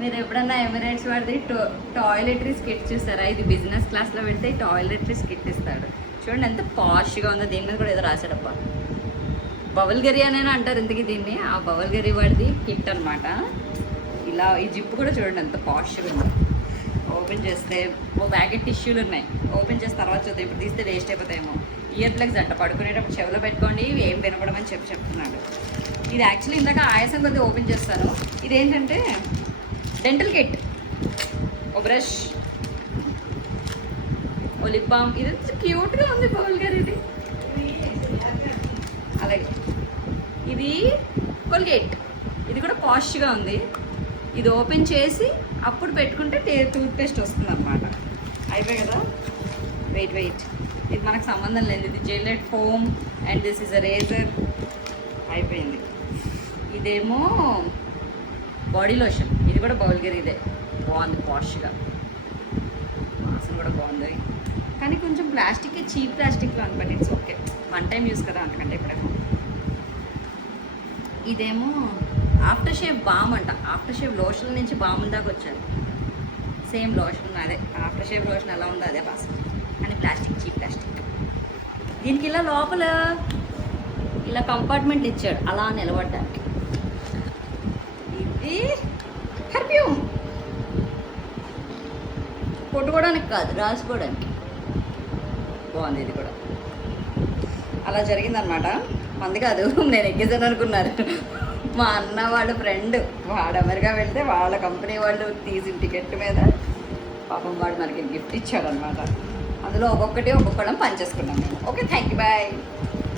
మీరు ఎప్పుడన్నా ఎమిరేట్స్ వాడిది టాయిలెటరీస్ కిట్ చూస్తారా? ఇది బిజినెస్ క్లాస్లో పెడితే టాయిలెటరీస్ కిట్ ఇస్తాడు. చూడండి ఎంత పాష్గా ఉందో. దీని మీద కూడా ఏదో రాశాడబ్బా. బవల్ గరి అనే అంటారు ఇంతకీ దీన్ని. ఆ బవల్ గరి వాడిది కిట్ అనమాట. ఇలా ఈ జిప్పు కూడా చూడండి ఎంత పాష్గా ఉందో. ఓపెన్ చేస్తే ఓ ప్యాకెట్ టిష్యూలు ఉన్నాయి. ఓపెన్ చేస్తే తర్వాత చూద్దాం. ఇప్పుడు తీస్తే వేస్ట్ అయిపోతాయేమో. ఇయర్ ప్లగ్స్ అంట, పడుకునేటప్పుడు చెవిలో పెట్టుకోండి, ఏం వినపడమని చెప్తున్నాడు. ఇది యాక్చువల్లీ ఇందాక ఆయాసం కొద్దిగా ఓపెన్ చేస్తాను. ఇదేంటంటే డెంటల్ కిట్. ఓ బ్రష్, ఓ లిప్ బామ్. ఇది క్యూట్గా ఉంది బౌల్ గారు. ఇది అలాగే ఇది కోల్గేట్. ఇది కూడా పాష్గా ఉంది. ఇది ఓపెన్ చేసి అప్పుడు పెట్టుకుంటే టూత్పేస్ట్ వస్తుంది అనమాట. అయిపోయి కదా. వెయిట్ ఇది మనకు సంబంధం లేదు. ఇది Gillette foam and this is a razor. అయిపోయింది. ఇదేమో బాడీ లోషన్. ఇది కూడా బౌల్ గరి. ఇదే బాగుంది పాష్గా. వాసన కూడా బాగుంది. కానీ కొంచెం ప్లాస్టిక్, చీప్ ప్లాస్టిక్లో అనుకోండి. It's okay, one time use కదా, అంతకంటే ఇప్పుడేమో. ఇదేమో ఆఫ్టర్ షేవ్ బామ్ అంట. ఆఫ్టర్ షేవ్ లోషన్ నుంచి బామ్ దాకా వచ్చాడు. సేమ్ లోషన్ అదే ఆఫ్టర్ షేవ్ లోషన్ ఎలా ఉందో అదే వాసన. కానీ ప్లాస్టిక్, చీప్ ప్లాస్టిక్. దీనికి ఇలా లోపల ఇలా కంపార్ట్మెంట్ ఇచ్చాడు అలా నిలబడ్డానికి. ఇది పర్ఫ్యూమ్, కొట్టుకోవడానికి కాదు, రాసుకోవడానికి. బాగుంది ఇది కూడా. అలా జరిగిందనమాట. మంది కాదు, నేను ఎక్కేసాను అనుకున్నారు. మా అన్న వాళ్ళ ఫ్రెండ్, వాడు అమెరికా వెళ్తే వాళ్ళ కంపెనీ వాళ్ళు తీసిన టికెట్ మీద పాపం వాడు మనకి గిఫ్ట్ ఇచ్చాడనమాట. అందులో ఒక్కొక్కళ్ళం పనిచేసుకున్నాం మేము. Okay, thank you, bye.